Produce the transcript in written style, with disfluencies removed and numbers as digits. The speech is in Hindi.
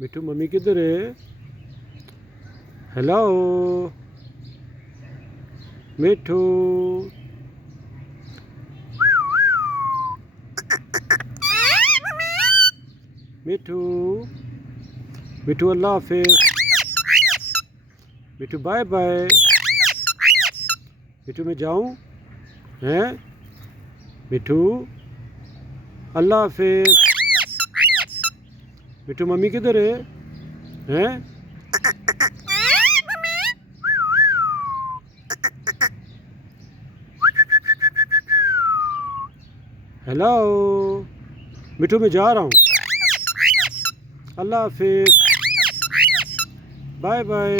मिठू मम्मी किधर है? हेलो मिठू। मिठू मिठू अल्लाह हाफिज। मिठू बाय बाय। मिठू मैं जाऊं? हैं मिठू अल्लाह हाफिज। मिठू मम्मी किधर है? हैं हेलो मिठू मैं जा रहा हूँ। अल्लाह हाफिज बाय बाय।